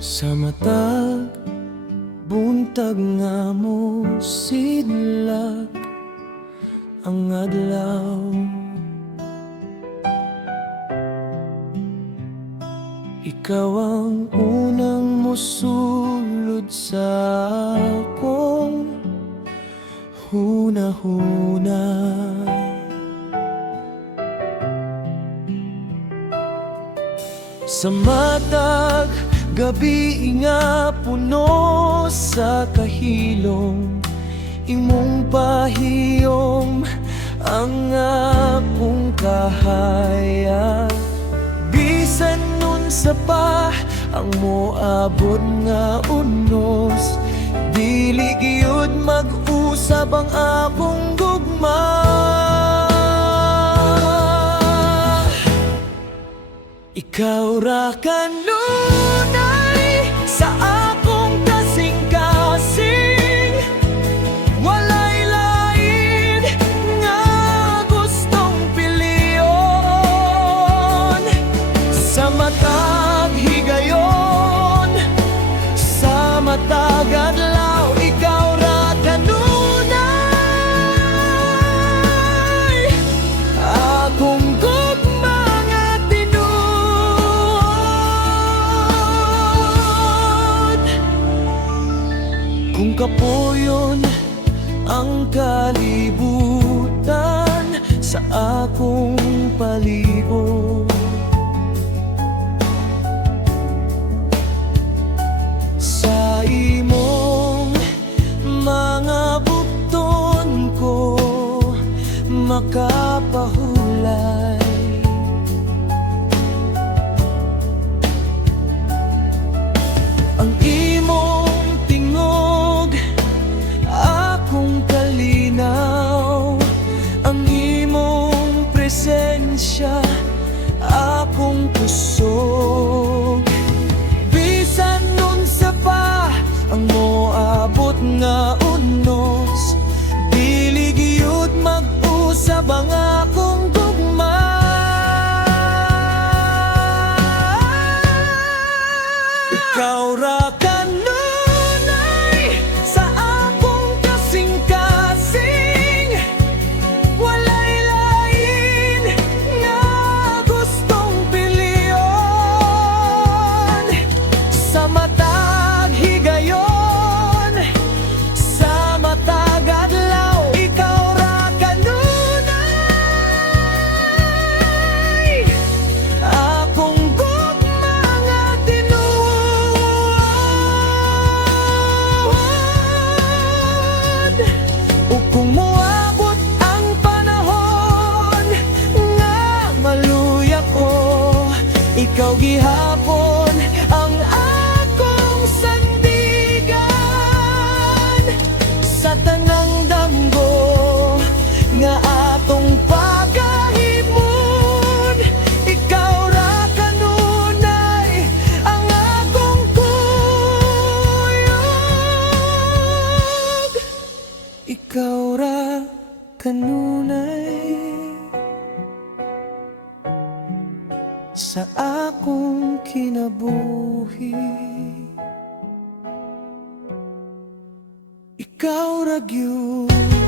Sa matag buntag nga mo sidlak ang adlaw. Ikaw ang unang mosulod sa akong hunahuna. Sa matag gabi nga puno sa kahilom, imong pahiyom ang akong kahaya. Bisan nun sa pa ang moabot nga unos, dili gyud mag-usab ang akong gugma. Ikaw ra kanunay sa akong kasing-kasing, walay lain nga gustong piliyon. Sa matag higayon, sa matag adlaw, ikaw ra kanunay akong kung kapoyon ang kalibutan sa akong palibot. Sa imong mga bukton ko makapahulay. Ang imong tingog akong kalinaw, ang imong presensya akong kusog. Bisan nun sa pa ang moabot nga unos, dili gyud mag-usab ang akong gugma. Ikaw ra kanunay sa akong kasing-kasing, walay lain nga gustong piliyon. Sa matag higayon, sa matag adlaw, ikaw ra kanunay akong gugma nga tinuod. O kung moabot ang panahon nga maluya ko, ikaw gihapon ang akong sandigan. Sa tanang damgo nga atong pagahimon, ikaw ra kanunay ang akong kuyog. Ikaw ra kanunay sa akong kinabuhi. Ikaw ra gyud